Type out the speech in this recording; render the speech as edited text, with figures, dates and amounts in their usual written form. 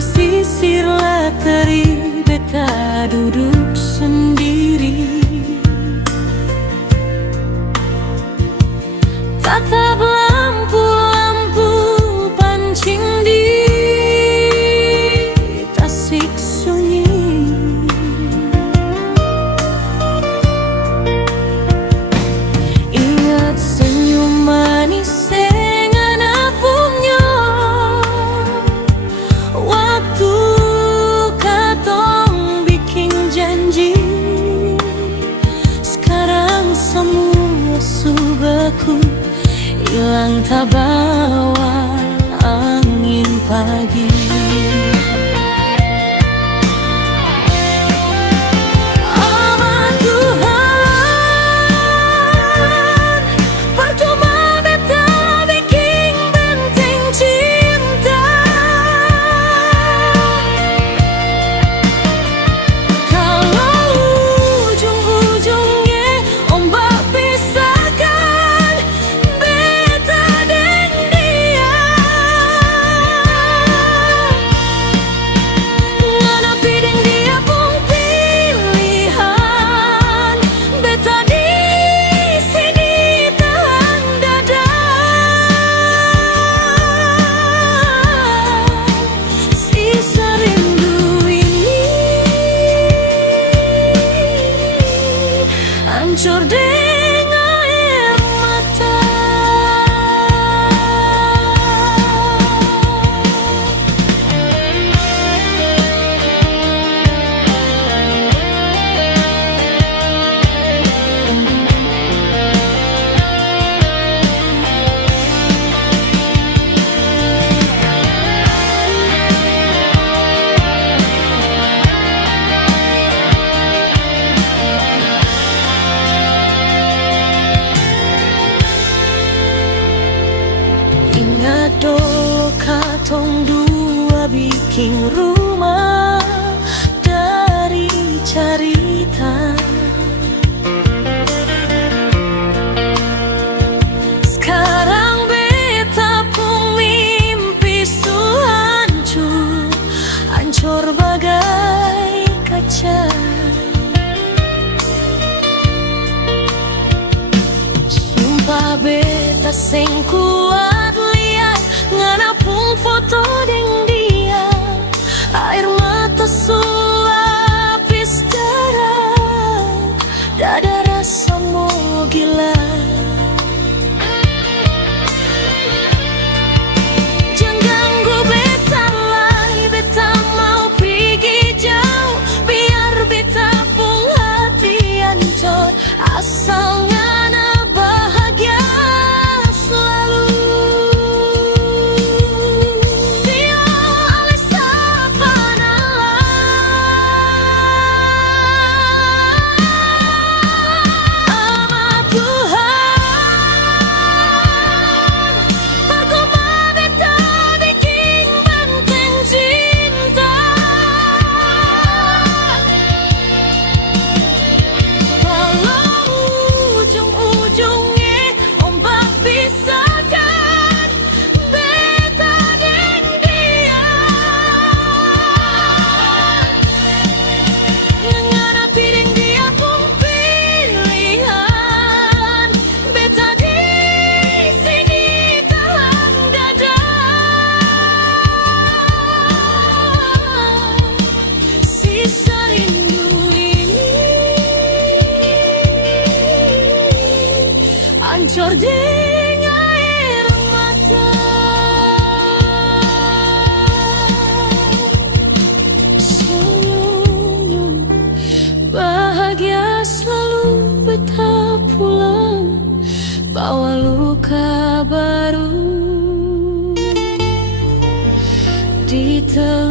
pesisirlah teri, beta duduk sendiri. Tatap lampu-lampu pancing di tasik sunyi. Ingat senyum manis dengan punya waktu katong bikin janji. Sekarang semua subaku hilang tabawa angin pagi. Amat Tuhan, percuma beta bikin benteng cinta. Kalau ujung-ujungnya ombak pisahkan beta deng dia, nganapi deng dia pun pilihan. Beta di sini tahan dada. Sisa rindu ini hancur dengan air mata. Ingat dulu katong dua bikin rumah dari cerita. Sekarang beta pun mimpi su hancur, hancur bagai kaca. Sumpah beta seng kuat lihat nganapun foto deng dia. Air mata suapis darah, dada rasa mau gila. Jangan ganggu beta lagi, beta mau pergi jauh. Biar beta pun hati hancur, asalnya bahagia selalu. Sio alisa panala, amat Tuhan, percuma beta bikin benteng cinta. Kalau ujung-ujungnya ombak pisahkan beta deng dia, nganapi deng dia pun pilihan. Beta di sini tahan dada. Sisa rindu ini hancur dengan air mata. Senyum bahagia selalu beta pulang, bawa luka baru di telan.